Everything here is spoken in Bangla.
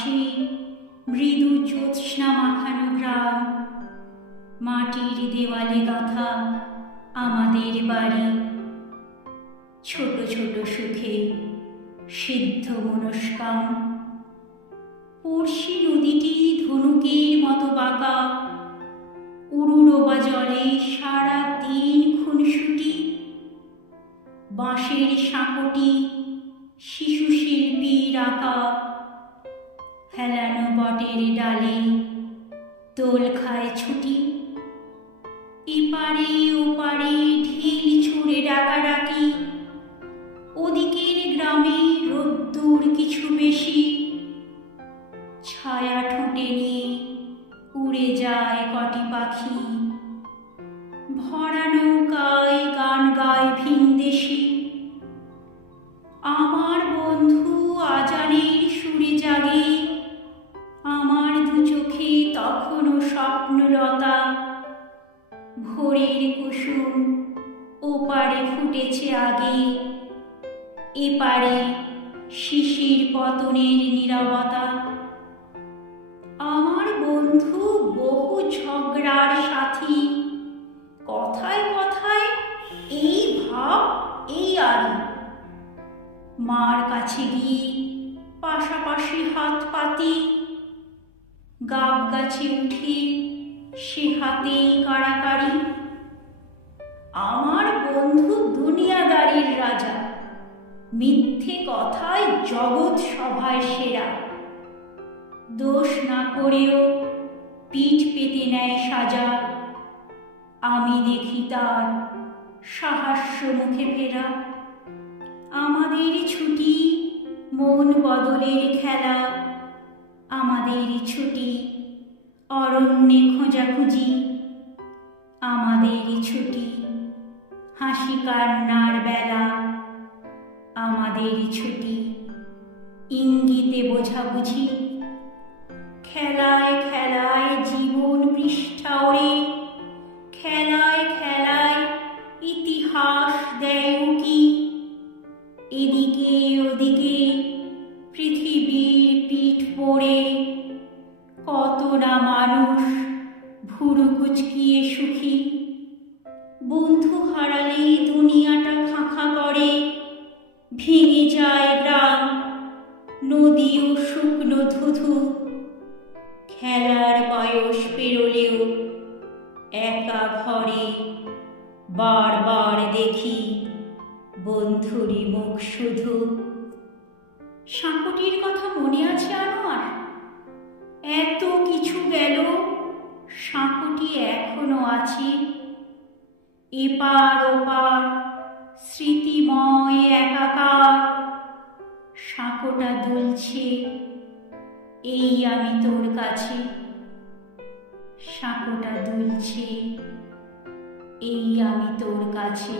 পাশে মৃদু জ্যোৎস্না মাখানো গ্রাম, মাটির দেওয়ালে গাঁথা আমাদের বাড়ি। ছোট ছোট সুখে সিদ্ধ মনস্কাম। পড়শি নদীটি ধনুকের মতো বাঁকা। উরুড়োবা জলে সারা দিন খুনসুটি। বাঁশের সাঁকোটি শিশু শিল্পীর আঁকা। হেলানো বটের ডালে। দোল খায় ছুটি। এপারে ওপারে ঢিল ছুঁড়ে ডাকাডাকি। ওদিকের গ্রামে রোদ্দুর কিছু বেশি। ছায়া ঠুটে নিয়ে উড়ে যায় কটি পাখি। ভোরের কুসুম, ওপারে ফুটেছে আগে। এপারে শিশির পতনের নীরবতা। আমার বন্ধু বহু ঝগড়ার সাথী। কথায় কথায় এই ভাব, এই আর মার কাছে গিয়ে পাশাপাশি হাত পাতি। গাব গাছে উঠে সে হাতেই কাড়াকাড়ি মিথ্যে কথায় জগৎ সভায় সেরা। দোষ না করেও, পিঠ পেতে নেয় সাজা। আমি দেখি তার সাহাস্য মুখে ফেরা। আমাদের ছুটি মন বদলের খেলা। আমাদের ছুটি অরণ্যে খোঁজাখুঁজি। আমাদের ছুটি হাসি কান্নার বেলা। আমাদের ছুটি। ইঙ্গিতে বোঝাবুঝি, খেলায় খেলায় জীবন পৃষ্ঠা ওরে। খেলায় খেলায় ইতিহাস দেয় উকি। এদিকে ওদিকে পৃথিবীর পিঠ পড়ে। কত না মানুষ ভুরু কুচকিয়ে সুখী। বন্ধু হারালেই দুনিয়াটা ভেঙে যায় গ্রাম নদী ও শুকনো ধুধু। খেলার বয়স পেরোলেও একা ঘরে বারবার দেখি বন্ধুরি মুখ শুধু। সাঁকটির কথা মনে আছে আমার এত কিছু গেল সাঁকটি এখনও আছে। এপার ওপার স্মৃতিময় একাকার সাঁকোটা দুলছে এই আমি তোর কাছে। সাঁকোটা দুলছে এই আমি তোর কাছে।